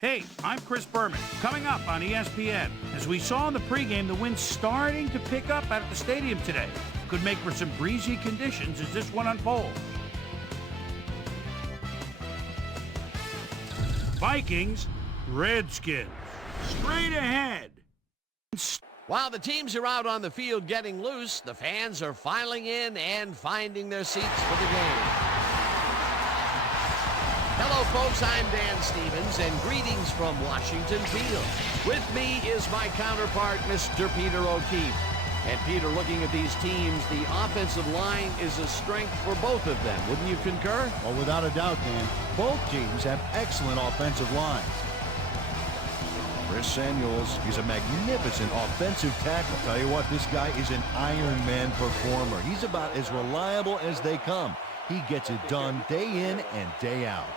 Hey, I'm Chris Berman. Coming up on ESPN, as we saw in the pregame, the wind's starting to pick up out at the stadium today. Could make for some breezy conditions as this one unfolds. Vikings, Redskins. Straight ahead. While the teams are out on the field getting loose, the fans are filing in and finding their seats for the game. Hello, folks. I'm Dan Stevens, and greetings from Washington Field. With me is my counterpart, Mr. Peter O'Keefe. And Peter, looking at these teams, the offensive line is a strength for both of them. Wouldn't you concur? Well, without a doubt, Dan. Both teams have excellent offensive lines. Chris Samuels is a magnificent offensive tackle. Tell you what, this guy is an Iron Man performer. He's about as reliable as they come. He gets it done day in and day out.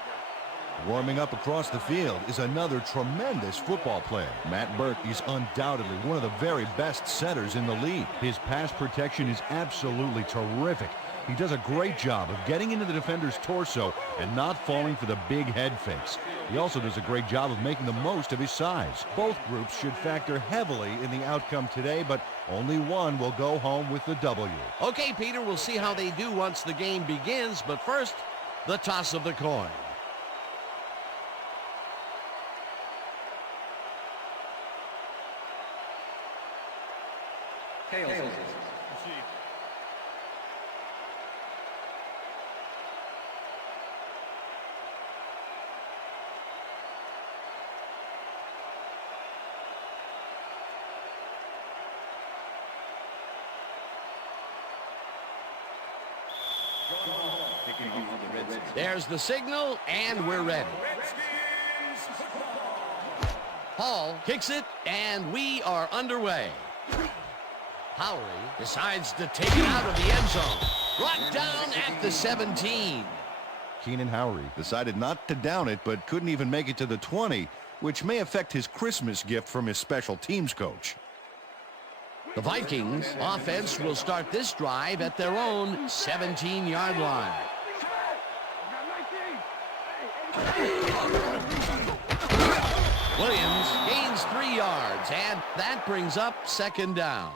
Warming up across the field is another tremendous football player. Matt Burke is undoubtedly one of the very best setters in the league. His pass protection is absolutely terrific. He does a great job of getting into the defender's torso and not falling for the big head fakes. He also does a great job of making the most of his size. Both groups should factor heavily in the outcome today, but only one will go home with the W. Okay, Peter, we'll see how they do once the game begins, but first, the toss of the coin. Tails. There's the signal, and we're ready. Hall kicks it, and we are underway. Howery decides to take it out of the end zone. Brought down at the 17. Keenan Howery decided not to down it, but couldn't even make it to the 20, which may affect his Christmas gift from his special teams coach. The Vikings offense will start this drive at their own 17-yard line. Williams gains 3 yards, and that brings up second down.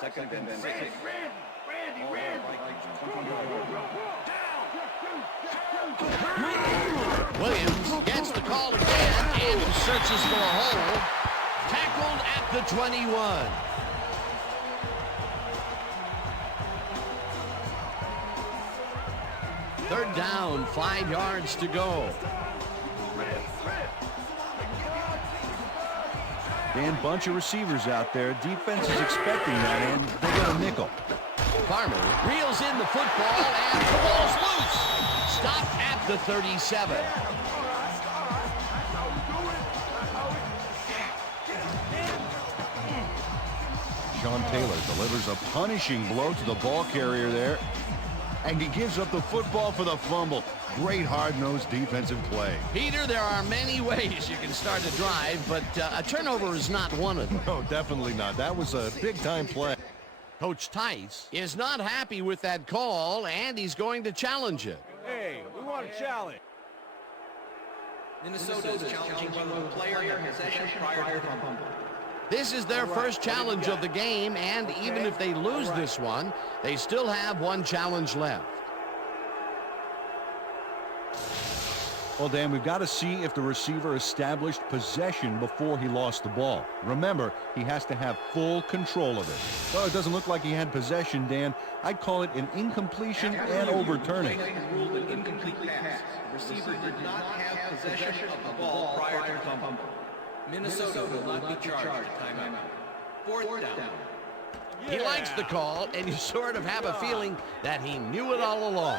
Second and 6. Williams gets the call again and searches for a hole. Tackled at the 21. Third down, 5 yards to go. Dan, bunch of receivers out there. Defense is expecting that, and they got a nickel. Farmer reels in the football, and the ball's loose. Stopped at the 37. Sean Taylor delivers a punishing blow to the ball carrier there, and he gives up the football for the fumble. Great hard-nosed defensive play. Peter, there are many ways you can start a drive, but a turnover is not one of them. No, definitely not. That was a big-time play. Coach Tice is not happy with that call, and he's going to challenge it. Hey, we want a challenge. Minnesota is challenging one player in possession prior to fumble. This is their first challenge of the game, and even if they lose this one, they still have one challenge left. Well, Dan, we've got to see if the receiver established possession before he lost the ball. Remember, he has to have full control of it. Well, it doesn't look like he had possession, Dan. I'd call it an incompletion and overturning. Ruled an incomplete pass. The receiver did not have possession of the ball prior to fumble. Minnesota will not be charged a timeout. Fourth down. He likes the call, and you sort of have a feeling that he knew it all along.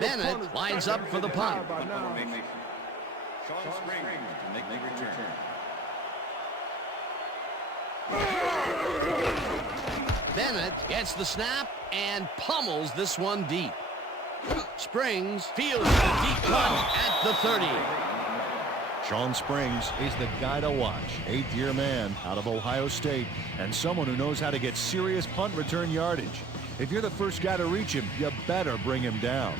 Bennett lines up for the punt. Sean Springs to make the return. Bennett gets the snap and pummels this one deep. Springs fields the deep punt at the 30. Sean Springs is the guy to watch. 8th-year man out of Ohio State and someone who knows how to get serious punt return yardage. If you're the first guy to reach him, you better bring him down.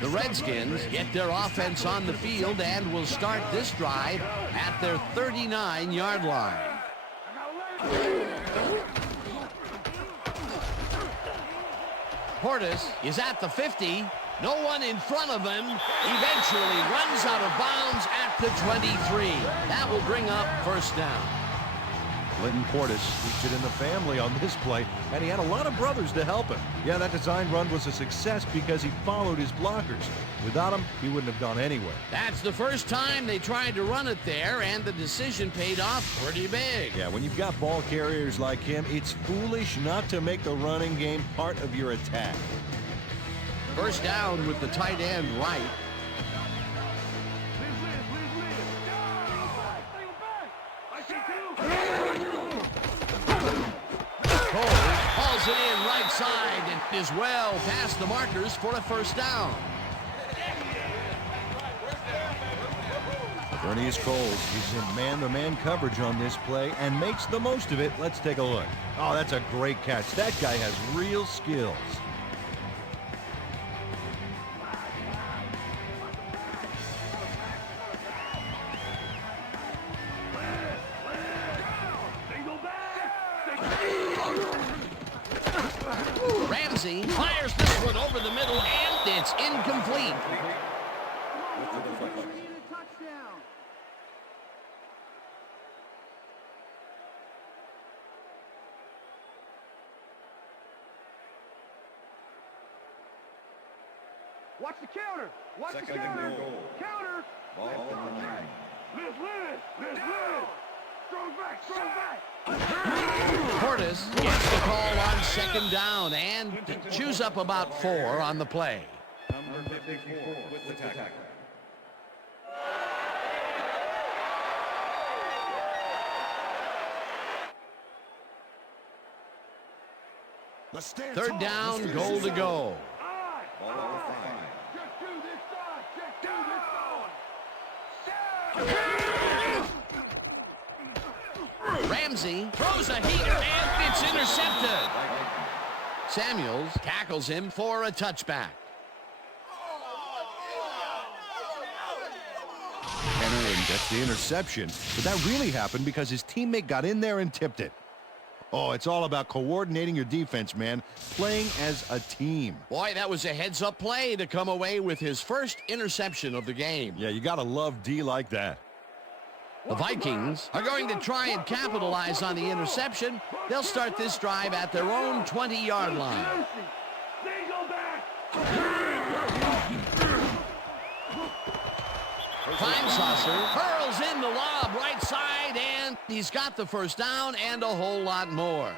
The Redskins get their offense on the field and will start this drive at their 39-yard line. Portis is at the 50. No one in front of him. Eventually runs out of bounds at the 23. That will bring up first down. Clinton Portis featured in the family on this play, and he had a lot of brothers to help him. Yeah, that design run was a success because he followed his blockers. Without him, he wouldn't have gone anywhere. That's the first time they tried to run it there, and the decision paid off pretty big. Yeah, when you've got ball carriers like him, it's foolish not to make the running game part of your attack. First down with the tight end right. Hauls it in right side and is well past the markers for a first down. Vernius Coles is in man-to-man coverage on this play and makes the most of it. Let's take a look. Oh, that's a great catch. That guy has real skills. Ramsey fires this one over the middle, and it's incomplete. Watch the counter. Watch the counter. Counter. Ball on the line. Let's Strong back. Strong back. Portis gets the call on second down and chews up about 4 on the play. Number 54 with the tackle. Third down, goal to go. Ball on the 5. Just do this side. Just do this side. Ramsey throws a heater and it's intercepted. Samuels tackles him for a touchback. Henry gets the interception, but that really happened because his teammate got in there and tipped it. Oh, it's all about coordinating your defense, man. Playing as a team. Boy, that was a heads-up play to come away with his first interception of the game. Yeah, you gotta love D like that. The Vikings are going to try and capitalize on the interception. They'll start this drive at their own 20-yard line. Feinsaucer hurls in the lob right side, and he's got the first down and a whole lot more.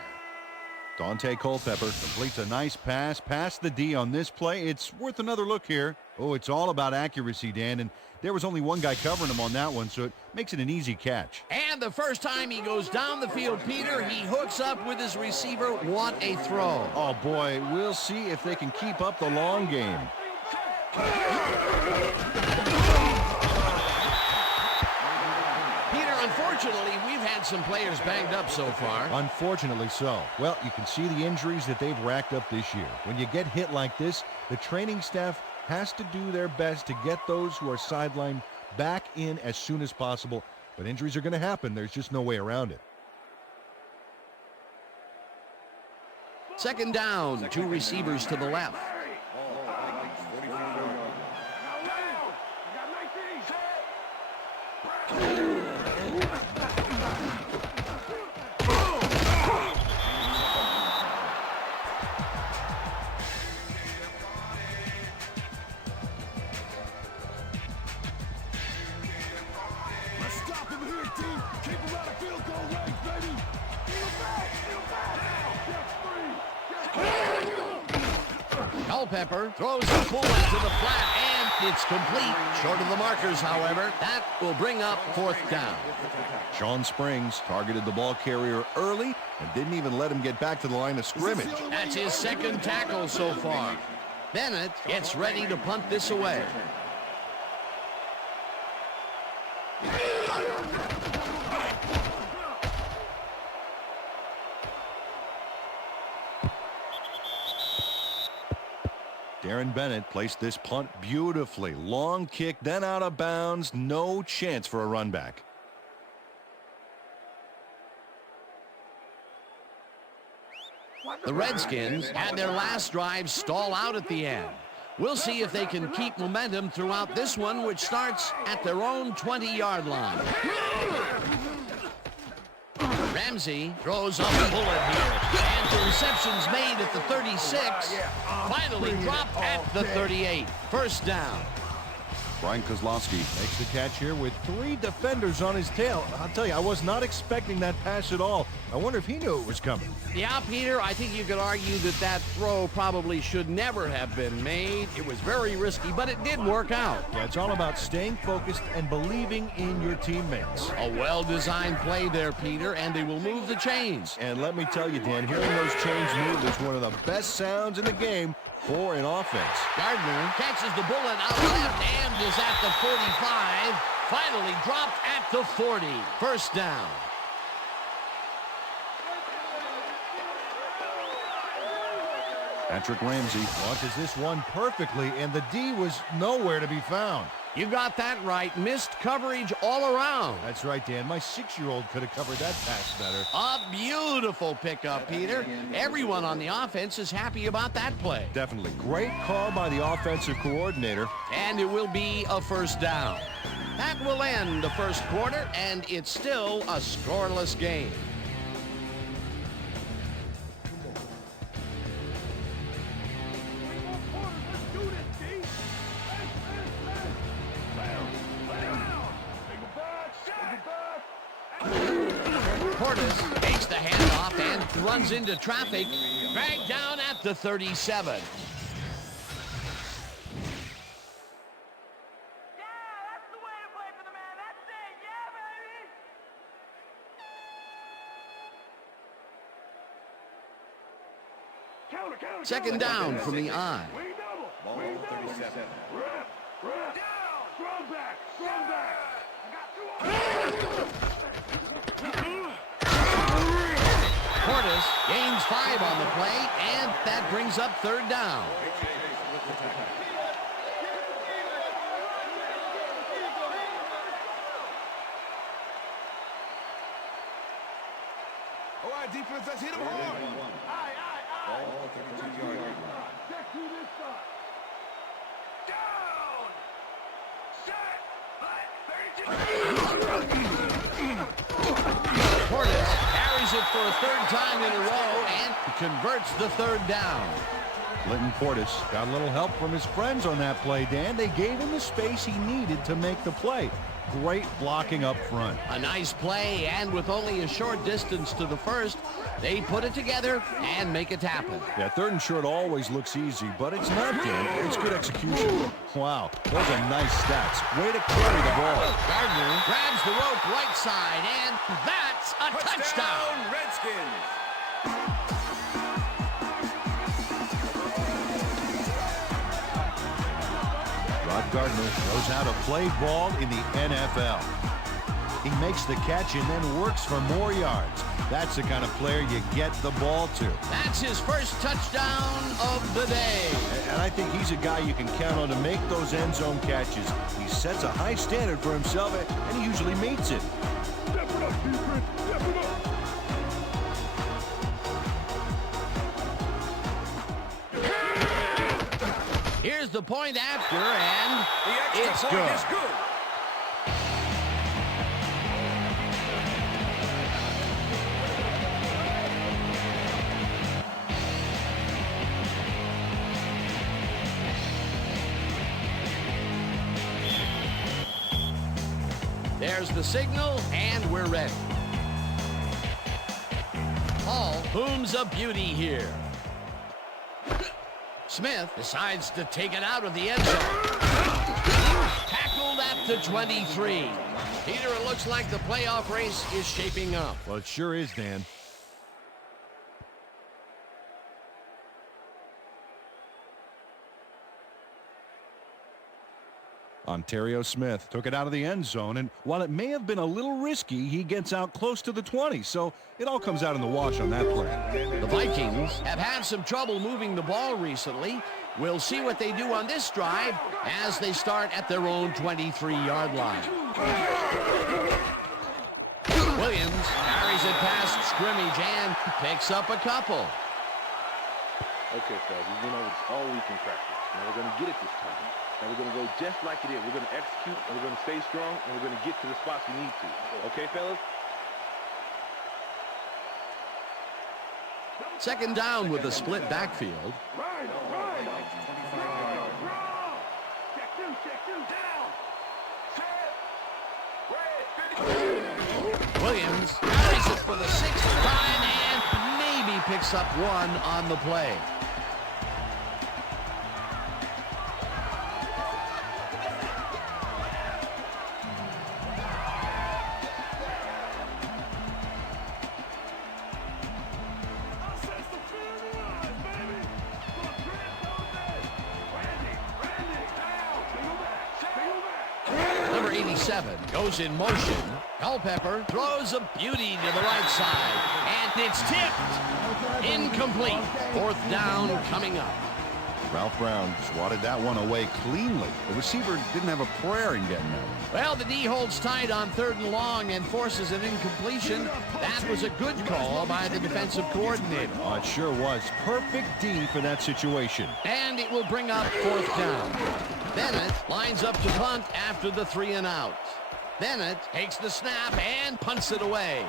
Dante Culpepper completes a nice pass past the D on this play. It's worth another look here. Oh, it's all about accuracy, Dan, and there was only one guy covering him on that one, so it makes it an easy catch. And the first time he goes down the field, Peter, he hooks up with his receiver. What a throw. Oh, boy, we'll see if they can keep up the long game. Peter, unfortunately, we've had some players banged up so far. Unfortunately so. Well, you can see the injuries that they've racked up this year. When you get hit like this, the training staff has to do their best to get those who are sidelined back in as soon as possible. But injuries are going to happen. There's just no way around it. Second down, 2 receivers to the left. Culpepper throws the pull into the flat, and it's complete. Short of the markers, however. That will bring up 4th down. Sean Springs targeted the ball carrier early and didn't even let him get back to the line of scrimmage. That's his 2nd tackle so far. Bennett gets ready to punt this away. Darren Bennett placed this punt beautifully. Long kick, then out of bounds. No chance for a run back. The Redskins had their last drive stall out at the end. We'll see if they can keep momentum throughout this one, which starts at their own 20-yard line. Ramsey throws up a bullet here, and the reception's made at the 36. Finally dropped at the 38. 1st down. Brian Kozlowski makes the catch here with 3 defenders on his tail. I'll tell you, I was not expecting that pass at all. I wonder if he knew it was coming. Yeah, Peter, I think you could argue that throw probably should never have been made. It was very risky, but it did work out. Yeah, it's all about staying focused and believing in your teammates. A well-designed play there, Peter, and they will move the chains. And let me tell you, Dan, hearing those chains move is one of the best sounds in the game for an offense. Gardner catches the bullet out left and is at the 45. Finally dropped at the 40. 1st down. Patrick Ramsey launches this one perfectly, and the D was nowhere to be found. You got that right. Missed coverage all around. That's right, Dan. My 6-year-old could have covered that pass better. A beautiful pickup, Peter. Everyone on the offense is happy about that play. Definitely. Great call by the offensive coordinator. And it will be a 1st down. That will end the 1st quarter, and it's still a scoreless game. Portis takes the handoff and runs into traffic. Dragged down at the 37. Second down from the I. Ball 37. Down! Strong back! Strong back! Portis gains 5 on the play, and that brings up 3rd down. All right, defense, let's hit him hard. Ball 32-yard line. Check to this side. Down! Set! Portis carries it for a 3rd time in a row and converts the 3rd down. Clinton Portis got a little help from his friends on that play, Dan. They gave him the space he needed to make the play. Great blocking up front. A nice play, and with only a short distance to the 1st, they put it together and make it happen. Yeah, 3rd and short always looks easy, but it's not, Dan. It's good execution. Wow, those are nice stats. Way to carry the ball. Gardner grabs the rope right side, and that's a touchdown. Redskins! Rod Gardner knows how to play ball in the NFL. He makes the catch and then works for more yards. That's the kind of player you get the ball to. That's his 1st touchdown of the day. And I think he's a guy you can count on to make those end zone catches. He sets a high standard for himself, and he usually meets it. Step it up, defense! Step it up! Here's the point after, and The it's extra point good. is good. There's the signal, and we're ready. Hall booms a beauty here. Smith decides to take it out of the end zone. Tackled at the 23. Peter, it looks like the playoff race is shaping up. Well, it sure is, Dan. Ontario Smith took it out of the end zone, and while it may have been a little risky, he gets out close to the 20, so it all comes out in the wash on that play. The Vikings have had some trouble moving the ball recently. We'll see what they do on this drive as they start at their own 23-yard line. Williams carries it past scrimmage and picks up a couple. Okay, fellas, we've been over this all week in practice. Now we're going to get it this time. And we're going to go just like it is. We're going to execute, and we're going to stay strong, and we're going to get to the spots we need to. Okay, fellas? Second down with a split backfield. Williams carries it for the 6th time and maybe picks up one on the play. Number 87 goes in motion. Culpepper throws a beauty to the right side, and it's tipped. Incomplete. 4th down coming up. Ralph Brown swatted that one away cleanly. The receiver didn't have a prayer in getting that one. Well, the D holds tight on 3rd and long and forces an incompletion. That was a good call by the defensive coordinator. Oh, it sure was. Perfect D for that situation. And it will bring up 4th down. Bennett lines up to punt after the 3 and out. Bennett takes the snap and punts it away.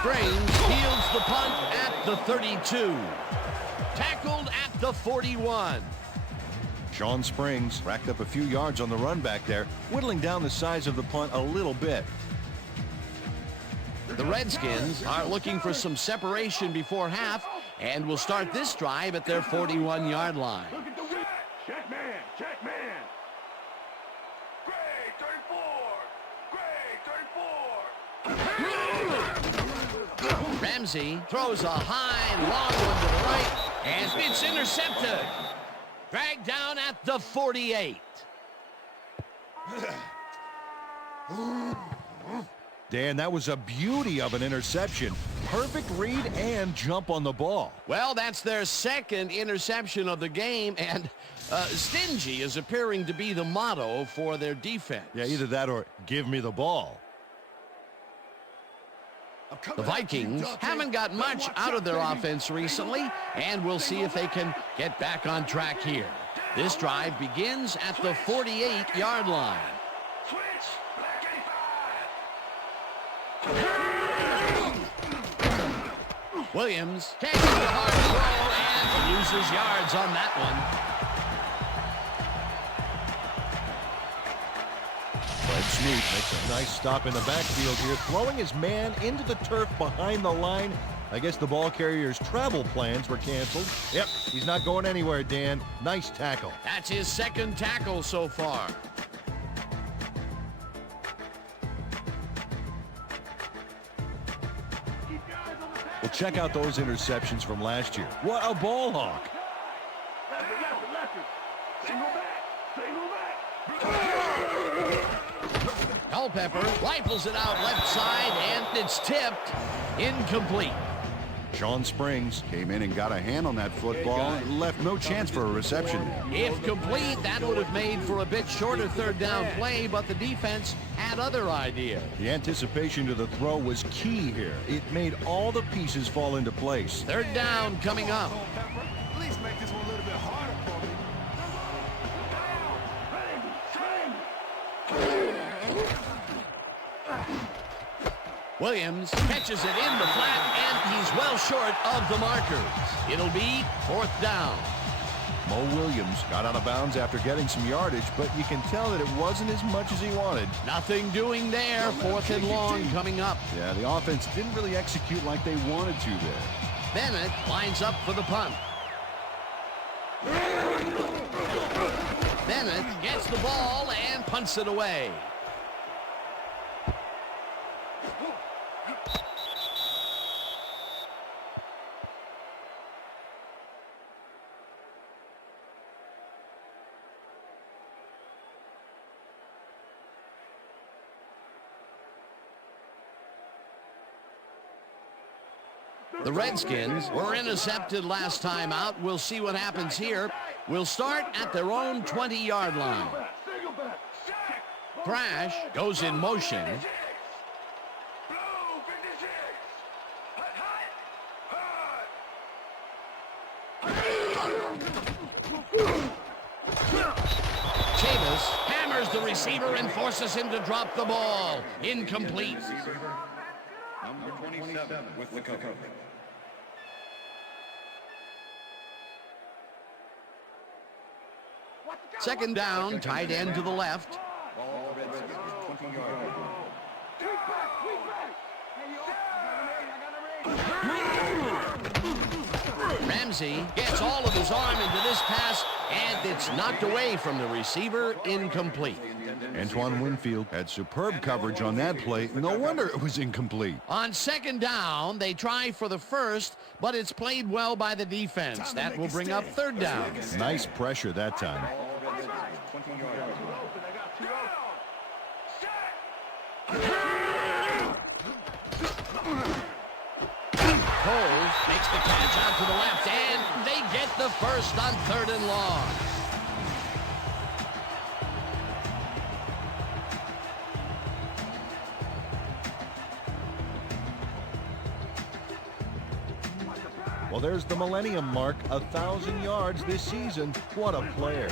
Springs fields the punt at the 32. Tackled at the 41. Sean Springs racked up a few yards on the run back there, whittling down the size of the punt a little bit. The Redskins are looking for some separation before half and will start this drive at their 41-yard line. Check man, check man. Great, 34. Great, 34. Ramsey throws a high, long one to the right, and it's intercepted. Dragged down at the 48. Dan, that was a beauty of an interception. Perfect read and jump on the ball. Well, that's their 2nd interception of the game, and stingy is appearing to be the motto for their defense. Yeah, either that or give me the ball. The Vikings haven't got much out of their offense recently, and we'll see if they can get back on track here. This drive begins at the 48-yard line. Williams catches a hard throw and loses yards on that one. Snoop makes a nice stop in the backfield here, throwing his man into the turf behind the line. I guess the ball carrier's travel plans were canceled. Yep, he's not going anywhere, Dan. Nice tackle. That's his 2nd tackle so far. Well, check out those interceptions from last year. What a ball hawk. Culpepper rifles it out left side, and it's tipped. Incomplete. Sean Springs came in and got a hand on that football. Left no chance for a reception there. If complete, that would have made for a bit shorter 3rd down play, but the defense had other ideas. The anticipation to the throw was key here. It made all the pieces fall into place. 3rd down coming up. At least make this one a little bit harder for me. Williams catches it in the flat, and he's well short of the markers. It'll be 4th down. Mo Williams got out of bounds after getting some yardage, but you can tell that it wasn't as much as he wanted. Nothing doing there. 4th and long coming up. Yeah, the offense didn't really execute like they wanted to there. Bennett lines up for the punt. Bennett gets the ball and punts it away. The Redskins were intercepted last time out. We'll see what happens here. We'll start at their own 20-yard line. Crash goes in motion. Chavis hammers the receiver and forces him to drop the ball. Incomplete. Number 27 with the cover. Second down, tight end to the left. Ball Redskins, 20-yard line. Ramsey gets all of his arm into this pass, and it's knocked away from the receiver, incomplete. Antoine Winfield had superb coverage on that play. No wonder it was incomplete. On second down, they try for the first, but it's played well by the defense. That will bring up third down. Nice pressure that time. Ball Redskins, 20-yard line. Cole makes the catch out to the left, and they get the first on 3rd and long. Well, there's the millennium mark, 1,000 yards this season. What a player.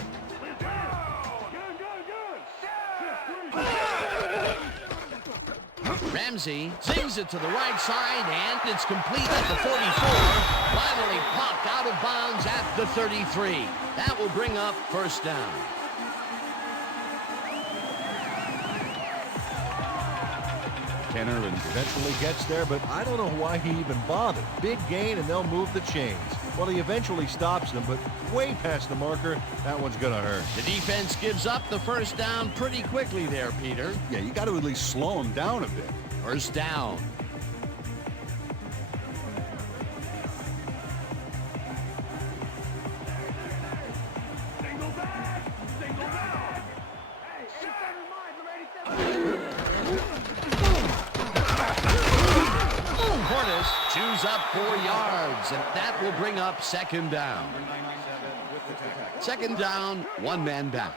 Ramsey sings it to the right side, and it's complete at the 44. Finally popped out of bounds at the 33. That will bring up first down. Ken Irvin eventually gets there, but I don't know why he even bothered. Big gain, and they'll move the chains. Well, he eventually stops them, but way past the marker, that one's going to hurt. The defense gives up the first down pretty quickly there, Peter. Yeah, you got to at least slow him down a bit. First down. Chews up 4 yards, and that will bring up second down. Second down, 1 man back.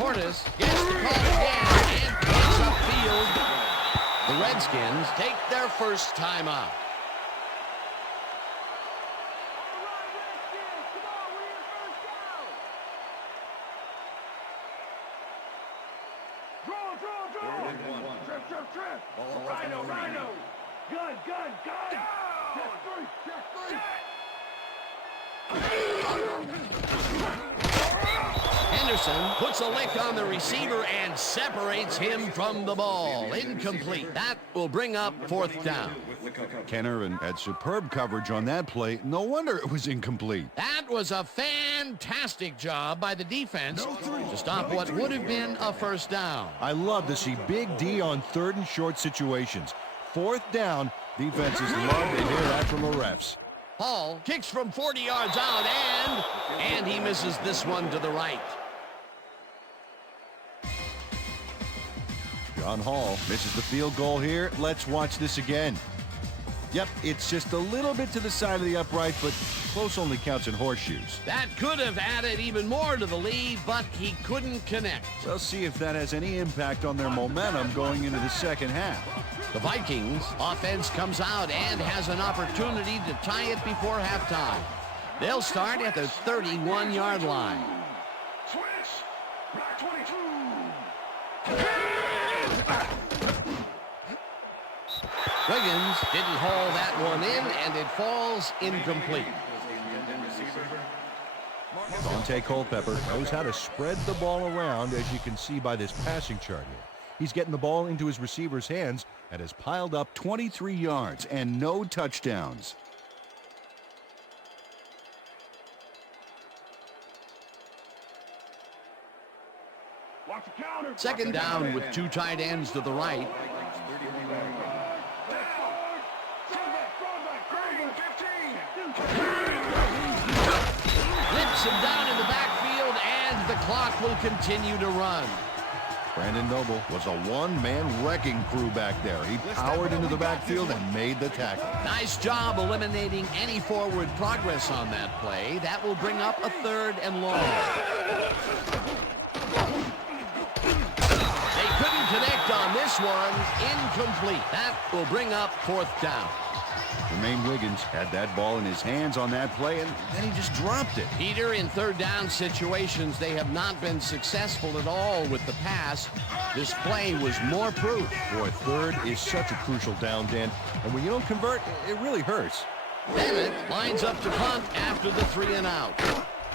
Portis gets the call again and gets upfield. The Redskins take their first time out. Rhino. Gun. Henderson puts a lick on the receiver and separates him from the ball. Incomplete. That will bring up fourth down. Ken Irvin had superb coverage on that play. No wonder it was incomplete. That was a fantastic job by the defense to stop what would have been a first down. I love to see Big D on 3rd and short situations. 4th down, defenses love to hear that from the refs. Hall kicks from 40 yards out, and he misses this one to the right. John Hall misses the field goal here. Let's watch this again. Yep, it's just a little bit to the side of the upright, but close only counts in horseshoes. That could have added even more to the lead, but he couldn't connect. We'll see if that has any impact on their momentum going into the second half. The Vikings offense comes out and has an opportunity to tie it before halftime. They'll start at the 31-yard line. Switch. Black 22. Wiggins didn't haul that one in, and it falls incomplete. Dante Culpepper knows how to spread the ball around, as you can see by this passing chart here. He's getting the ball into his receiver's hands and has piled up 23 yards and no touchdowns. Second down with two tight ends to the right. Flips him down in the backfield, and the clock will continue to run. Brandon Noble was a one-man wrecking crew back there. He powered into the backfield and made the tackle. Nice job eliminating any forward progress on that play. That will bring up a 3rd and long. They couldn't connect on this one. Incomplete. That will bring up 4th down. Jermaine Wiggins had that ball in his hands on that play, and then he just dropped it. Peter, in 3rd down situations, they have not been successful at all with the pass. This play was more proof. Boy, 3rd is such a crucial down, Dan, and when you don't convert, it really hurts. Bennett lines up to punt after the 3 and out.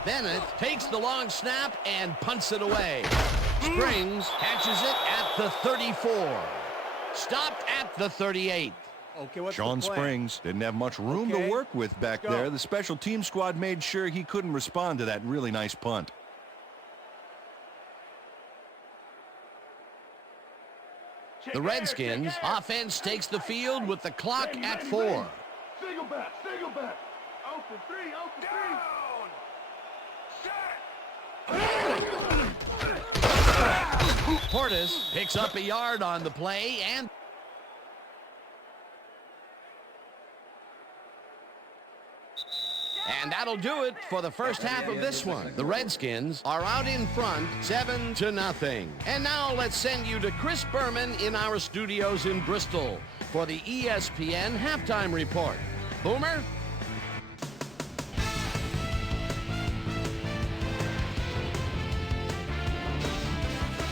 Bennett takes the long snap and punts it away. Springs catches it at the 34. Stopped at the 38. Okay, what's Sean the play? Springs didn't have much room to work with back there. The special team squad made sure he couldn't respond to that really nice punt. The Redskins offense takes the field with the clock at 4. Single back. Open 3, Portis picks up a yard on the play, and that'll do it for the first half of this one. The Redskins are out in front, 7-0. And now let's send you to Chris Berman in our studios in Bristol for the ESPN halftime report. Boomer?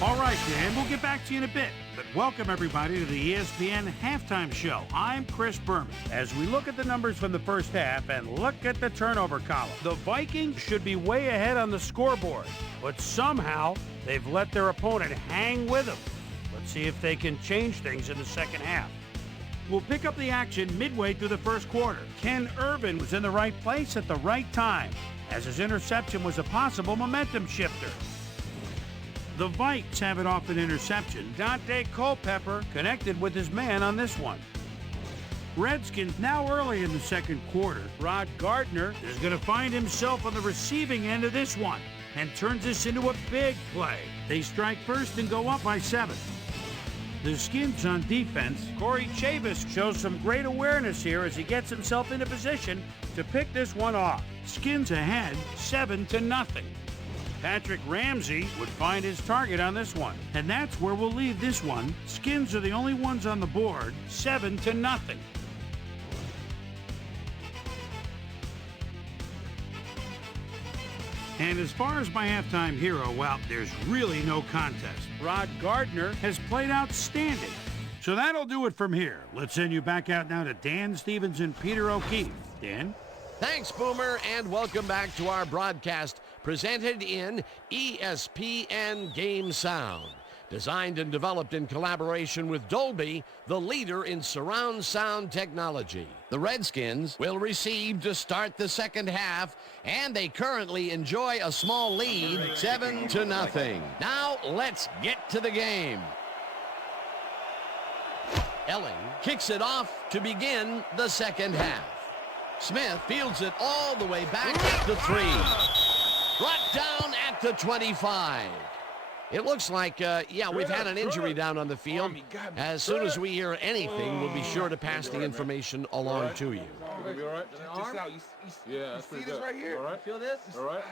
All right, Dan, we'll get back to you in a bit. But welcome, everybody, to the ESPN Halftime Show. I'm Chris Berman. As we look at the numbers from the first half and look at the turnover column, the Vikings should be way ahead on the scoreboard. But somehow, they've let their opponent hang with them. Let's see if they can change things in the second half. We'll pick up the action midway through the first quarter. Ken Irvin was in the right place at the right time, as his interception was a possible momentum shifter. The Vikes have it off an interception. Dante Culpepper connected with his man on this one. Redskins now early in the second quarter. Rod Gardner is going to find himself on the receiving end of this one and turns this into a big play. They strike first and go up by 7. The Skins on defense. Corey Chavis shows some great awareness here as he gets himself into position to pick this one off. Skins ahead 7-0. Patrick Ramsey would find his target on this one. And that's where we'll leave this one. Skins are the only ones on the board, 7-0. And as far as my halftime hero, well, there's really no contest. Rod Gardner has played outstanding. So that'll do it from here. Let's send you back out now to Dan Stevens and Peter O'Keefe. Dan? Thanks, Boomer, and welcome back to our broadcast presented in ESPN Game Sound. Designed and developed in collaboration with Dolby, the leader in surround sound technology. The Redskins will receive to start the second half, and they currently enjoy a small lead, 7-0. Now let's get to the game. Elling kicks it off to begin the second half. Smith fields it all the way back at the 3. Brought down at the 25. It looks like, we've had an injury down on the field. As soon as we hear anything, we'll be sure to pass the information along to you. You be all right? Just out. Yeah, that's pretty good. Right here? All right. Feel this? All right.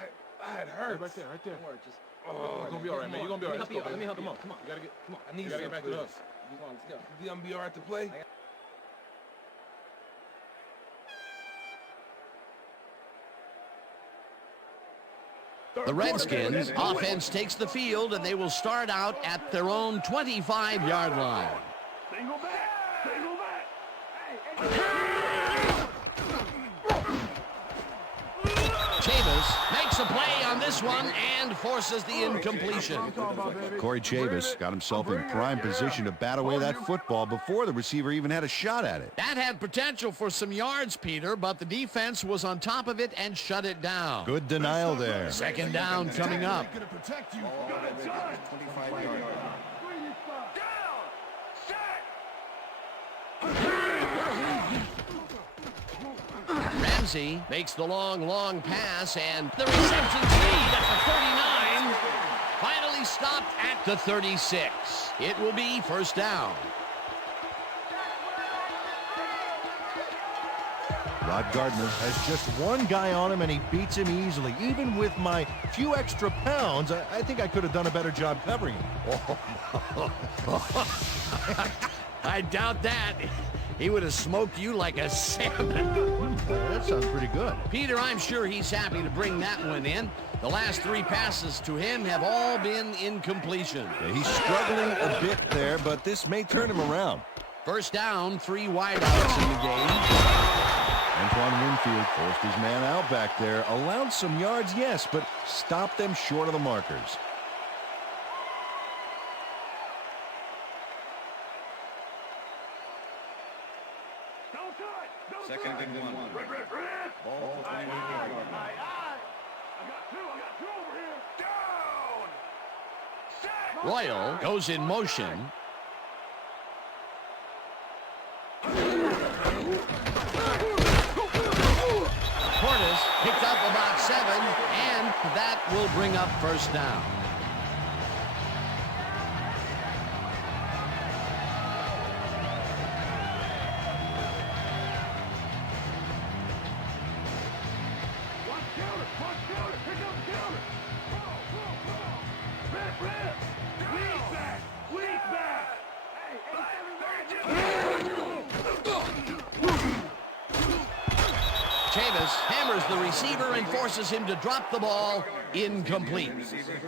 It hurts. Right there. Don't worry, just... You're going to be all right, man. You're going to be all right. Let's go, Let me help you. Come on. Come on. You got to get, come on. I need you got to get back to please. us. Come on, let's go. You going to be all right to play? The Redskins offense takes the field, and they will start out at their own 25-yard line. Single back. Chavis makes a play on this one and forces the incompletion. Corey Chavis got himself in prime position to bat away that football before the receiver even had a shot at it. That had potential for some yards, Peter, but the defense was on top of it and shut it down. Good denial there. Second down coming up. Ramsey makes the long pass, and the reception's lead at the 39. Finally stopped at the 36. It will be first down. Rod Gardner has just one guy on him, and he beats him easily. Even with my few extra pounds, I think I could have done a better job covering him. I doubt that. He would have smoked you like a salmon. That sounds pretty good. Peter, I'm sure he's happy to bring that one in. The last 3 passes to him have all been incompletion. Yeah, he's struggling a bit there, but this may turn him around. First down, 3 wideouts in the game. Antoine Winfield forced his man out back there. Allowed some yards, yes, but stopped them short of the markers. Second and 1. Ball 21-yard line. Royal goes in motion. Portis picked up about 7, and that will bring up first down. Chavis hammers the receiver and forces him to drop the ball. Incomplete.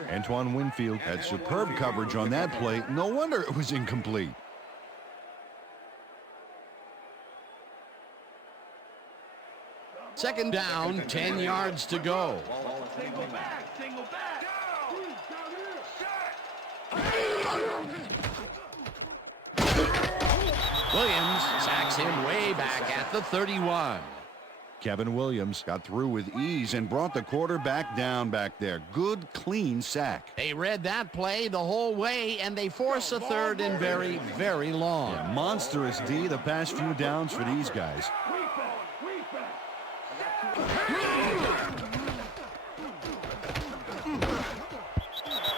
Antoine Winfield had superb coverage on that play. No wonder it was incomplete. Second down, 10 yards to go. Williams sacks him way back at the 31. Kevin Williams got through with ease and brought the quarterback down back there. Good, clean sack. They read that play the whole way, and they force a third and very, very long. Yeah, monstrous D the past few downs for these guys.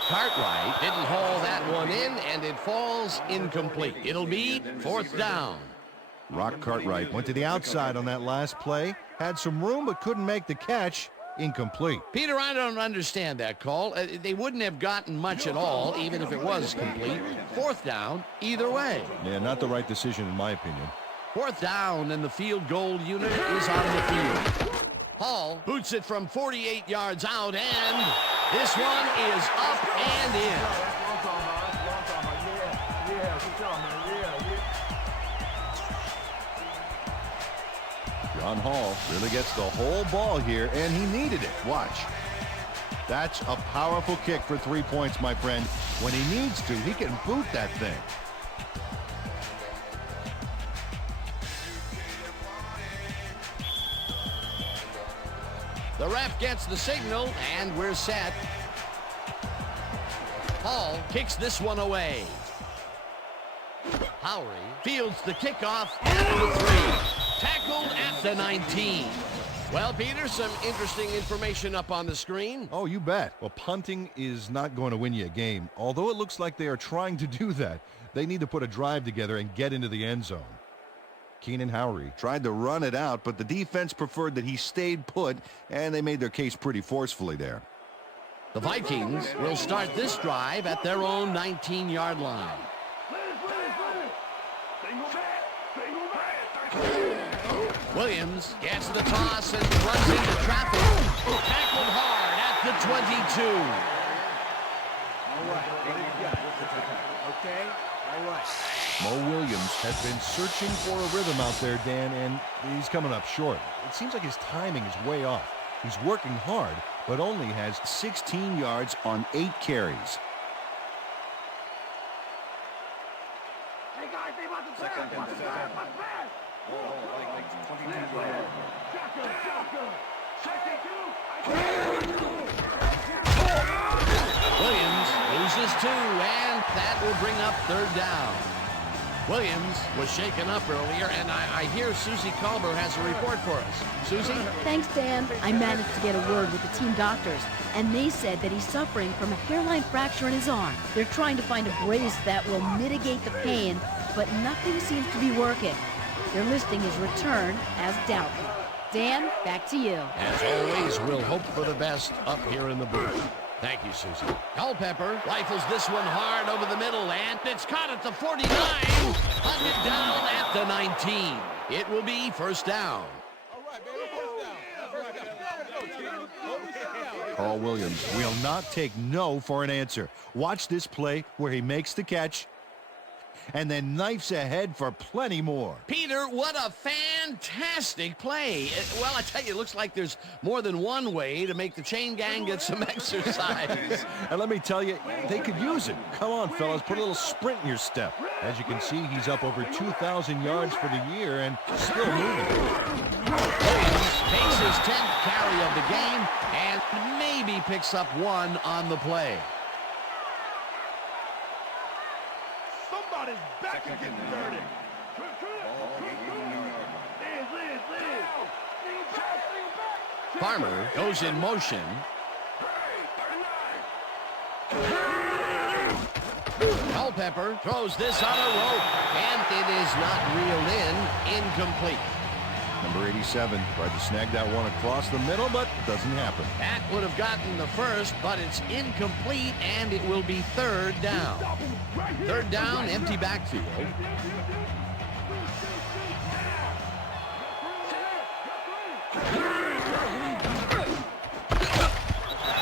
Cartwright didn't haul that one in, and it falls incomplete. It'll be fourth down. Rock Cartwright went to the outside on that last play. Had some room but couldn't make the catch. Incomplete. Peter, I don't understand that call. They wouldn't have gotten much at all, even if it was complete. Fourth down, either way. Yeah, not the right decision in my opinion. Fourth down, and the field goal unit is on the field. Hall boots it from 48 yards out, and this one is up and in. John Hall really gets the whole ball here, and he needed it. Watch. That's a powerful kick for 3 points, my friend. When he needs to, he can boot that thing. The ref gets the signal, and we're set. Hall kicks this one away. Howery fields the kickoff at the 3. Tackled at the 19. Well, Peter, some interesting information up on the screen. Oh, you bet. Well, punting is not going to win you a game. Although it looks like they are trying to do that, they need to put a drive together and get into the end zone. Keenan Howery tried to run it out, but the defense preferred that he stayed put, and they made their case pretty forcefully there. The Vikings will start this drive at their own 19-yard line. Williams gets the toss and runs into traffic. Tackled hard at the 22. All right. What do you got? Okay. All right. Mo Williams has been searching for a rhythm out there, Dan, and he's coming up short. It seems like his timing is way off. He's working hard, but only has 16 yards on 8 carries. Hey guys, they about to pass. Pass. Like 22 yards. Williams loses 2, and that will bring up 3rd down. Williams was shaken up earlier, and I hear Susie Culber has a report for us. Susie? Thanks, Dan. I managed to get a word with the team doctors, and they said that he's suffering from a hairline fracture in his arm. They're trying to find a brace that will mitigate the pain, but nothing seems to be working. They're listing his return as doubtful. Dan, back to you. As always, we'll hope for the best up here in the booth. Thank you, Susie. Culpepper rifles this one hard over the middle, and it's caught at the 49. Hunted down at the 19. It will be 1st down. Carl Williams will not take no for an answer. Watch this play where he makes the catch and then knifes ahead for plenty more. Peter, what a fantastic play. Well, I tell you, it looks like there's more than one way to make the chain gang get some exercise. And let me tell you, they could use it. Come on, fellas, put a little sprint in your step. As you can see, he's up over 2,000 yards for the year and still moving. Williams takes his 10th carry of the game and maybe picks up 1 on the play. Somebody's back to get dirty. Farmer goes in motion. Culpepper throws this on a rope, and it is not reeled in. Incomplete. Number 87 tried to snag that one across the middle, but doesn't happen. That would have gotten the first, but it's incomplete, and it will be 3rd down. 3rd down, empty backfield.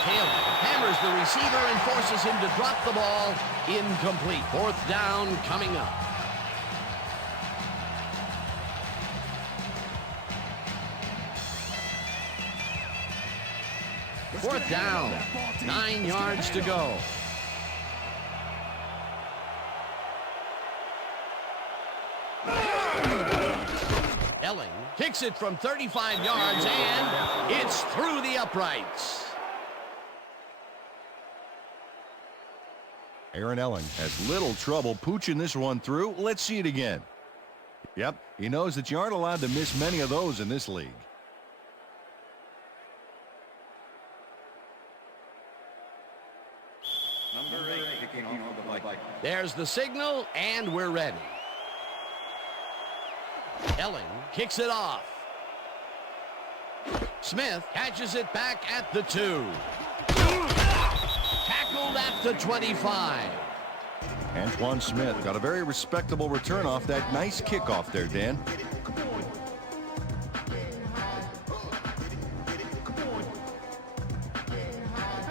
Taylor hammers the receiver and forces him to drop the ball. Incomplete. 4th down coming up. Fourth down, 9 yards to go. Elling kicks it from 35 yards, and it's through the uprights. Aaron Elling has little trouble pooching this one through. Let's see it again. Yep, he knows that you aren't allowed to miss many of those in this league. There's the signal, and we're ready. Elling kicks it off. Smith catches it back at the 2. Tackled at the 25. Antoine Smith got a very respectable return off that nice kickoff there, Dan.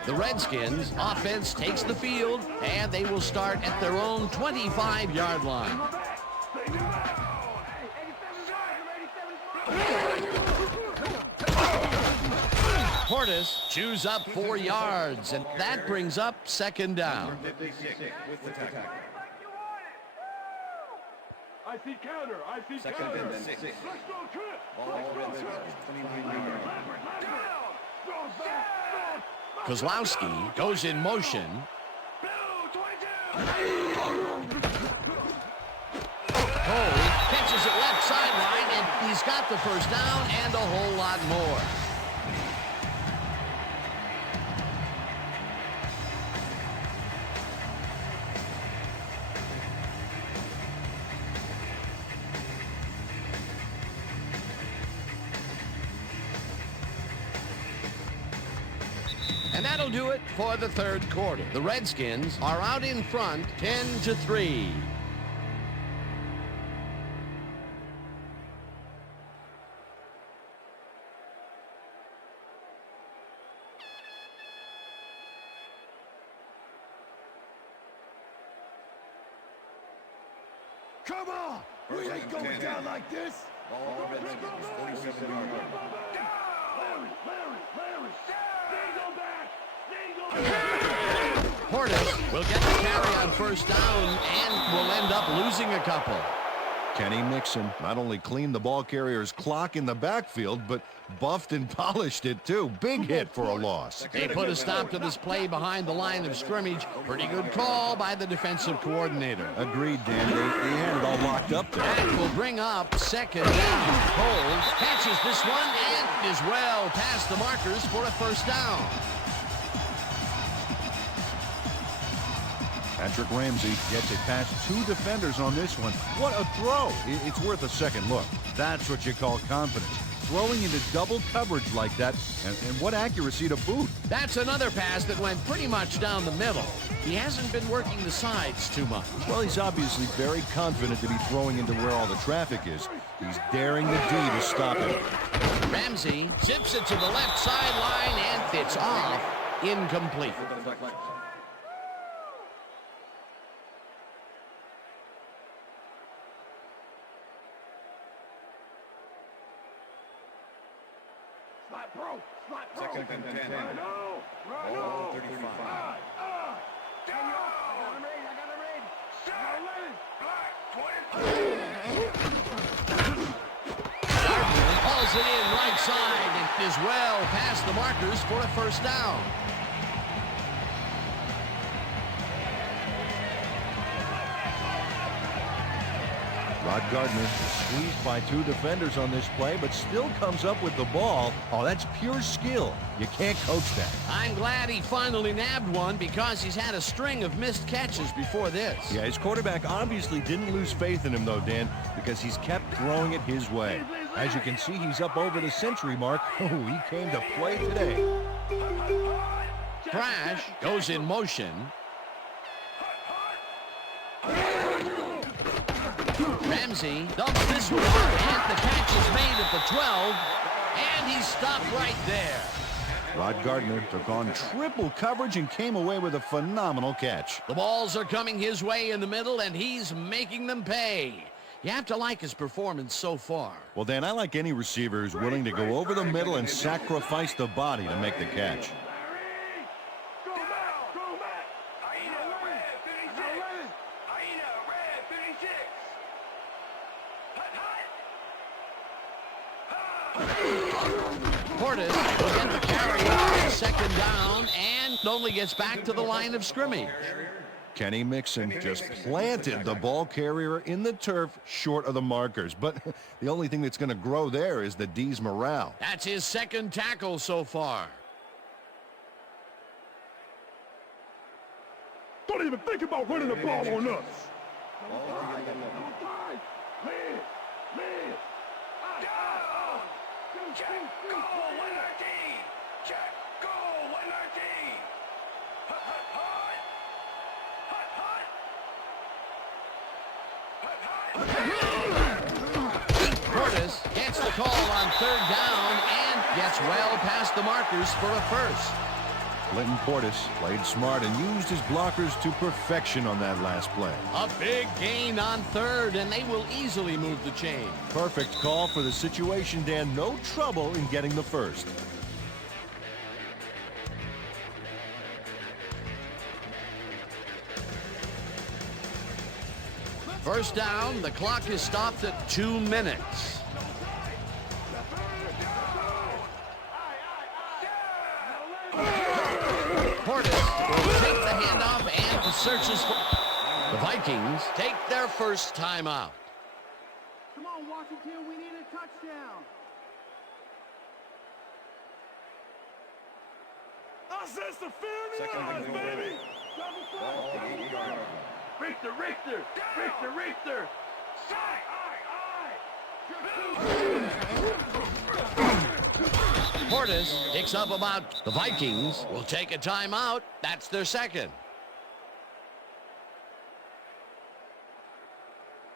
The Redskins offense takes the field, and they will start at their own 25-yard line. Portis chews up 4 yards, and that brings up 2nd down. I see counter. I see counter. Let's go, Trip. Kozlowski goes in motion. Cole catches it left sideline, and he's got the 1st down and a whole lot more. And that'll do it for the 3rd quarter. The Redskins are out in front 10-3. Come on! We ain't going down like this! Ball, Redskins, 47-yard line. Larry! Dingle back! Portis will get the carry on first down and will end up losing a couple. Kenny Mixon not only cleaned the ball carrier's clock in the backfield, but buffed and polished it too. Big hit for a loss. They put a stop to this play behind the line of scrimmage. Pretty good call by the defensive coordinator. Agreed, Dan. They had it all locked up there. That will bring up second down. Holds, catches this one, and is well past the markers for a first down. Patrick Ramsey gets it past two defenders on this one. What a throw. It's worth a second look. That's what you call confidence. Throwing into double coverage like that, and what accuracy to boot. That's another pass that went pretty much down the middle. He hasn't been working the sides too much. Well, he's obviously very confident to be throwing into where all the traffic is. He's daring the D to stop him. Ramsey zips it to the left sideline, and it's off. Incomplete. Second and 10. Ball, 35. Hauls it in right side and is well past the markers for a first down. Rod Gardner squeezed by two defenders on this play, but still comes up with the ball. Oh, that's pure skill. You can't coach that. I'm glad he finally nabbed one because he's had a string of missed catches before this. Yeah, his quarterback obviously didn't lose faith in him, though, Dan, because he's kept throwing it his way. As you can see, he's up over the century mark. Oh, he came to play today. Crash goes in motion. Ramsey dumps this one, and the catch is made at the 12, and he's stopped right there. Rod Gardner took on triple coverage and came away with a phenomenal catch. The balls are coming his way in the middle, and he's making them pay. You have to like his performance so far. Well, Dan, I like any receiver who's willing to go over the middle and sacrifice the body to make the catch. Portis will get the carry on second down and only gets back to the line of scrimmage. Kenny Mixon just planted the ball carrier in the turf short of the markers. But the only thing that's going to grow there is the D's morale. That's his second tackle so far. Don't even think about running the ball on us. Portis gets the call on third down and gets well past the markers for a first. Clinton Portis played smart and used his blockers to perfection on that last play. A big gain on third, and they will easily move the chain. Perfect call for the situation, Dan. No trouble in getting the first. First down, the clock is stopped at 2 minutes. Portis will take the handoff and the searches for the Vikings take their first timeout. Come on, Washington, we need a touchdown. I said the fear in the eyes, baby. Ball, 80-yard line. Richter. Portis picks up about the Vikings will take a timeout. That's their second.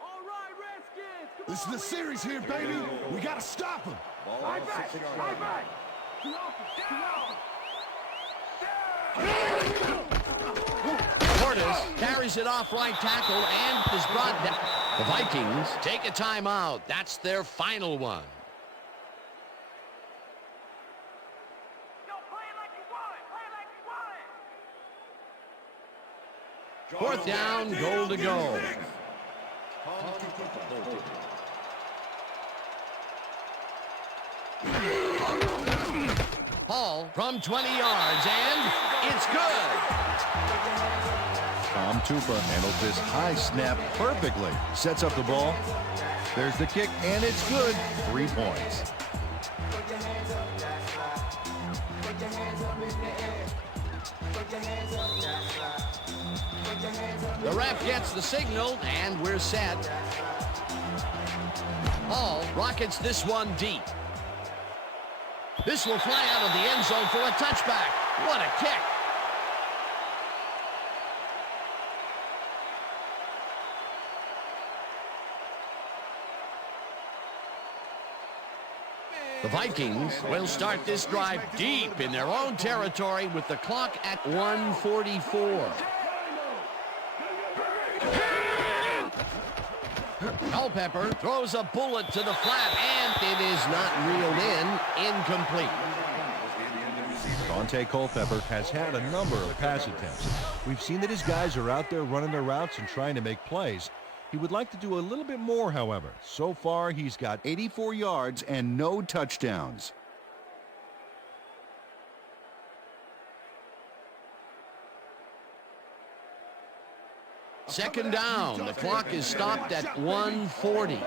All right, Redskins. This is the series here, baby. We got to stop them. Ball, Right back. 6-yard line. Too often. Portis carries it off right tackle and is brought down. The Vikings take a timeout. That's their final one. Fourth down, goal to go. Hall from 20 yards, and it's good. Tom Tupa handled this high snap perfectly. Sets up the ball. There's the kick, and it's good. 3 points. The ref gets the signal, and we're set. Hall rockets this one deep. This will fly out of the end zone for a touchback. What a kick. The Vikings will start this drive deep in their own territory with the clock at 1:44. Culpepper throws a bullet to the flat, and it is not reeled in. Incomplete. Dante Culpepper has had a number of pass attempts. We've seen that his guys are out there running their routes and trying to make plays. He would like to do a little bit more, however. So far, he's got 84 yards and no touchdowns. Second down. The clock is stopped at 1:40.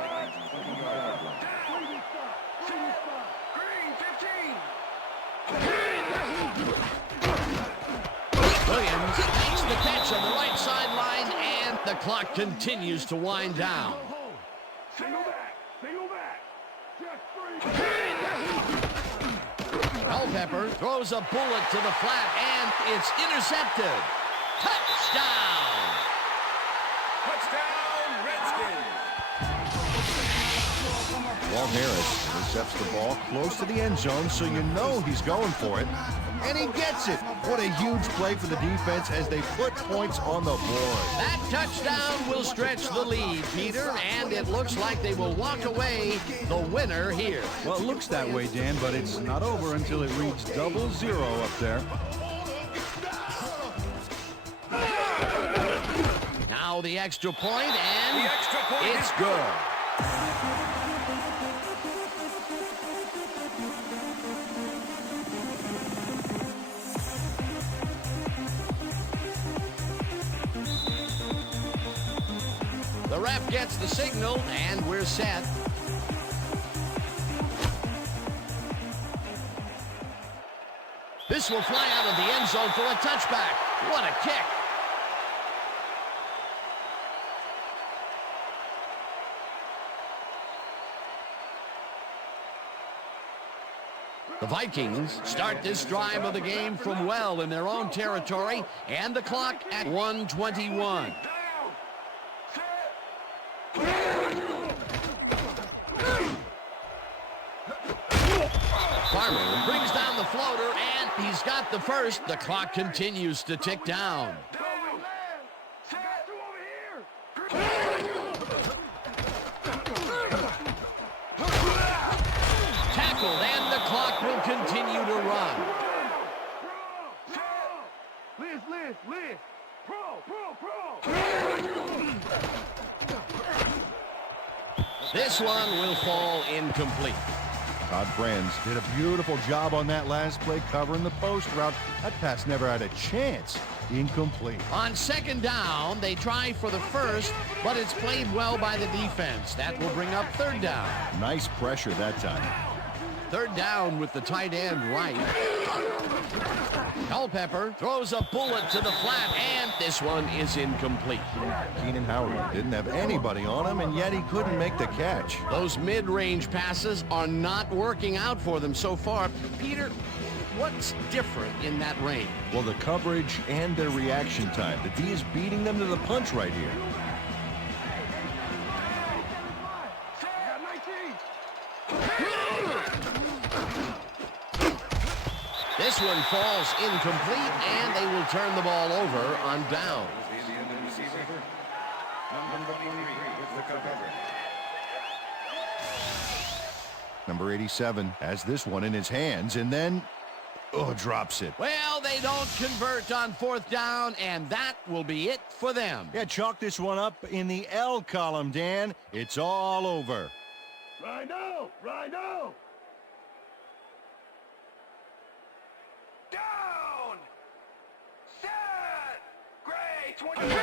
Williams makes the catch on the right sideline, and the clock continues to wind down. Culpepper throws a bullet to the flat, and it's intercepted. Touchdown! Touchdown, Redskins! Walt Harris intercepts the ball close to the end zone, so you know he's going for it. And he gets it. What a huge play for the defense as they put points on the board. That touchdown will stretch the lead, Peter, and it looks like they will walk away the winner here. Well, it looks that way, Dan, but it's not over until it reads 0-0 up there. Now the extra point, and it's good. The ref gets the signal, and we're set. This will fly out of the end zone for a touchback. What a kick. The Vikings start this drive of the game from well in their own territory, and the clock at 1:21. Farmer brings down the floater, and he's got the first. The clock continues to tick down. Tackled, and the clock will continue to run. This one will fall incomplete. Todd Brands did a beautiful job on that last play covering the post route. That pass never had a chance. Incomplete. On second down, they try for the first, but it's played well by the defense. That will bring up third down. Nice pressure that time. Third down with the tight end right. Culpepper throws a bullet to the flat, and this one is incomplete. Keenan Howard didn't have anybody on him, and yet he couldn't make the catch. Those mid-range passes are not working out for them so far. Peter, what's different in that range? Well, the coverage and their reaction time. The D is beating them to the punch right here. This one falls incomplete, and they will turn the ball over on down. Number 87 has this one in his hands and then, drops it. Well, they don't convert on fourth down, and that will be it for them. Yeah, chalk this one up in the L column, Dan. It's all over. Rhino! Rhino! Down! Set! Great! 20.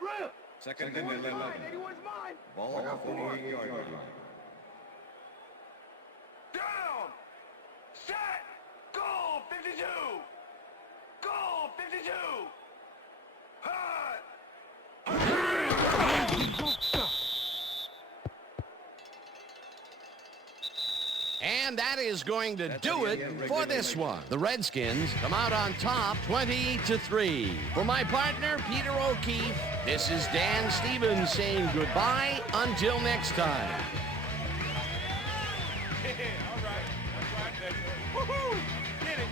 Rip! Second and 11. 81's mine! Ball 48-yard line. Down! Set! Goal 52! Goal 52! Hut! And that is going to do it for this one. The Redskins come out on top 20-3. For my partner, Peter O'Keefe, this is Dan Stevens saying goodbye until next time. All right. That's right, baby. Woohoo! Get it.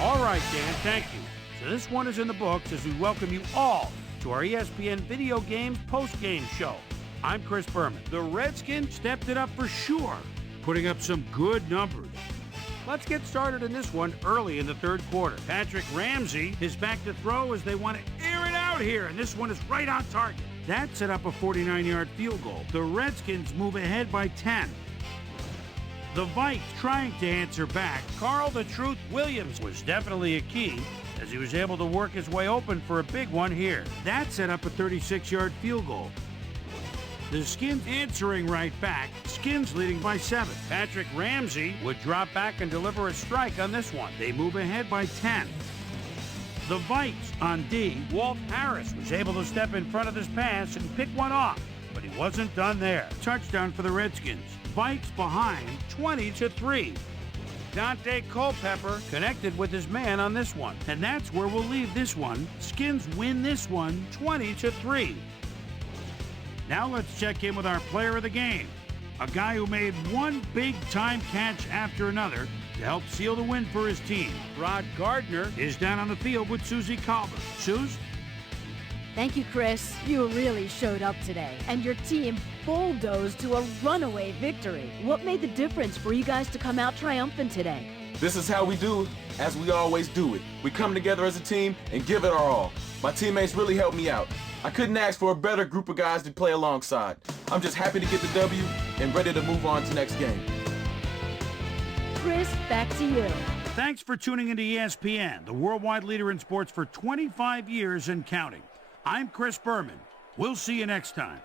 All right, Dan, thank you. So this one is in the books as we welcome you all to our ESPN Video Games post-game show. I'm Chris Berman. The Redskins stepped it up for sure, putting up some good numbers. Let's get started in this one early in the third quarter. Patrick Ramsey is back to throw as they want to air it out here, and this one is right on target. That set up a 49-yard field goal. The Redskins move ahead by 10. The Vikes trying to answer back. Carl the Truth Williams was definitely a key as he was able to work his way open for a big one here. That set up a 36-yard field goal. The Skins answering right back. Skins leading by 7. Patrick Ramsey would drop back and deliver a strike on this one. They move ahead by 10. The Vikes on D. Walt Harris was able to step in front of this pass and pick one off, but he wasn't done there. Touchdown for the Redskins. Vikes behind 20-3. Dante Culpepper connected with his man on this one. And that's where we'll leave this one. Skins win this one 20-3. Now let's check in with our player of the game. A guy who made one big-time catch after another to help seal the win for his team. Rod Gardner is down on the field with Susie Calvert. Suze? Thank you, Chris. You really showed up today, and your team bulldozed to a runaway victory. What made the difference for you guys to come out triumphant today? This is how we do it, as we always do it. We come together as a team and give it our all. My teammates really helped me out. I couldn't ask for a better group of guys to play alongside. I'm just happy to get the W and ready to move on to next game. Chris, back to you. Thanks for tuning into ESPN, the worldwide leader in sports for 25 years and counting. I'm Chris Berman. We'll see you next time.